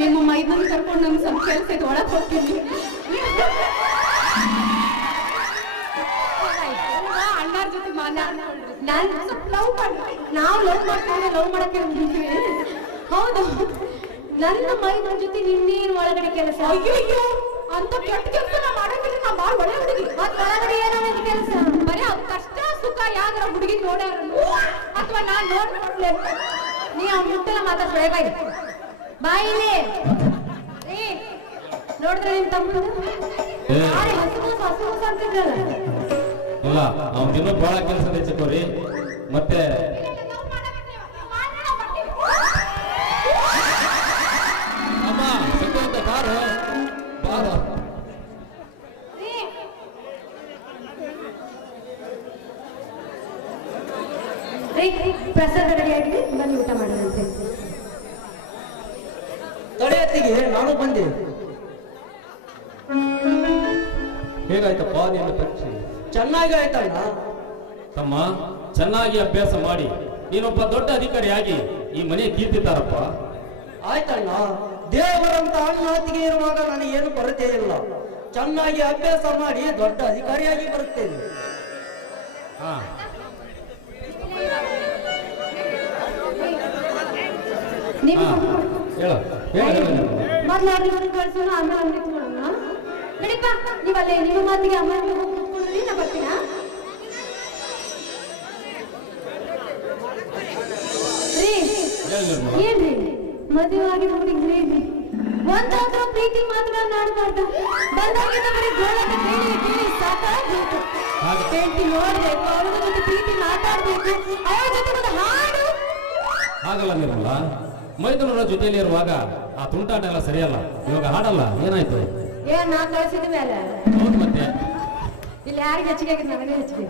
ನಿಮ್ಮ ಮೈದನ್ ಕರ್ಕೊಂಡು ನಮ್ಗೆ ಸ್ವಲ್ಪ ಕೆಲಸ ಐತೆ ಒಳಗೆ ಹೋಗ್ತೀನಿ ಅಣ್ಣಾರ ಜೊತೆ ನಾನು ಸ್ವಲ್ಪ ಲವ್ ಮಾಡಿ ನಾವು ಲವ್ ಮಾಡ್ತೀವಿ ಲವ್ ಮಾಡಕ್ಕೆ ಹೋಗಿದ್ವಿ ಹೌದು ನನ್ನ ಮೈದನ್ ಜೊತೆ ನಿನ್ನೇನು ಒಳಗಡೆ ಕೆಲಸ ಅಯ್ಯೋ ಅಂತ ಕೆಟ್ಟ ಕೆಲಸ ಮಾಡಂಗಿಲ್ಲ ನಾ ಬಾಳ್ ಒಳ್ಳೆ ಹುಡುಗಿ. ಮತ್ ಒಳಗಡೆ ಏನೋ ಕೆಲಸ? ಬರೀ ಅವ್ರ ಕಷ್ಟ ಸುಖ ಯಾವ್ದಾರ ಹುಡುಗಿ ನೋಡ್ಯಾರ ಅಥವಾ ನಾನ್ ನೋಡ್ಕೊಂಡ್ಲೆ ನೀ ಅವ್ನ ಮುಟ್ಟೆಲ್ಲ ಮಾತಾಡ್ಬೇಡ ಬಾಯಿ ಬಾಯಿಲಿ. ನೋಡಿದ್ರೆ ನಿಮ್ ತಮ್ಮ ಹಸು ಅಂತಿದ್ರಲ್ಲ. ಇಲ್ಲ ಅವ್ನ ಇನ್ನೂ ಬಹಳ ಕೆಲಸ ಹೆಚ್ಚಕೋರಿ. ಮತ್ತೆ ಅಮ್ಮ ಸತ್ಯವಂತ ಬಾರು ಬಾರ. ಪ್ರಸಾದ ರೆಡಿ ಆಗಿದೆ, ಬನ್ನಿ ಊಟ ಮಾಡೋದಂತೆ. ತಡೆಯತ್ತಿಗೆ ನಾನು ಬಂದೆ. ಹೇಗಾಯ್ತಪ್ಪ ನಿನ್ನ ಪರೀಕ್ಷೆ? ಚೆನ್ನಾಗಿ ಆಯ್ತಣ್ಣ. ತಮ್ಮ ಚೆನ್ನಾಗಿ ಅಭ್ಯಾಸ ಮಾಡಿ ನೀನೊಬ್ಬ ದೊಡ್ಡ ಅಧಿಕಾರಿಯಾಗಿ ಈ ಮನೆ ಕೀರ್ತಿತಾರಪ್ಪ. ಆಯ್ತಣ್ಣ, ದೇವರಂತ ಅಣ್ಣಾತಿಗೆ ಇರುವಾಗ ನನಗೇನು ಕೊರತೆ ಇಲ್ಲ. ಚೆನ್ನಾಗಿ ಅಭ್ಯಾಸ ಮಾಡಿ ದೊಡ್ಡ ಅಧಿಕಾರಿಯಾಗಿ ಬರುತ್ತೇನೆ. ಹಾ ನೀವು ಹೇಳು ಮೊದ್ಲು ಅವ್ರಿಗೆ ಕಳ್ಸೋಣ, ಆಮೇಲೆ ಅವ್ರಿಗೆ ಇಟ್ಕೊಳ್ಳೋಣ. ನಡಿಪ್ಪ ನೀವಲ್ಲೇ ನಿಮ್ಮ ಮಾತಿಗೆ ಅಮ್ಮ ಕೂತ್ಕೊಳ್ಳಿ, ನಾ ಬರ್ತೀನ. ಏನ್ರಿ ಮದುವೆ ಆಗಿದ ಹುಡುಗ್ರಿ ಒಂದಾದ್ರೂ ಪ್ರೀತಿ ಮಾತುಗಳನ್ನ ಆಡ್ಬಾರ್ದು. ಬಂದಾಗಿಂದ ಬರೀ ಗೋಳಕ್ಕೆ ಕೇಳಿ ಕೇಳಿ ಸಾಕಾಗ್ಬೇಕು. ಹೆಂಡತಿ ನೋಡ್ಬೇಕು, ಅವ್ರ ಜೊತೆ ಪ್ರೀತಿ ಮಾತಾಡ್ಬೇಕು, ಅವ್ರ ಜೊತೆ ಒಂದು ಹಾಡು. ಹಾಗಲ್ಲ ನಿರ್ಮಲ, ಮೈದುನರ ಜೊತೆಯಲ್ಲಿ ಇರುವಾಗ ಆ ತುಂಟಾಟ ಎಲ್ಲ ಸರಿಯಲ್ಲ. ಇವಾಗ ಹಾಡಲ್ಲ, ಏನಾಯ್ತು? ಏನ್ ನಾ ಕಳ್ಸಿದ ಮೇಲೆ ಹೌದು ಮತ್ತೆ ಇಲ್ಲಿ ಯಾರಿಗೆ ಹೆಚ್ಚಿಗೆ ಆಗಿದೆ? ನನಗೆ ಹೆಚ್ಚಿಗೆ.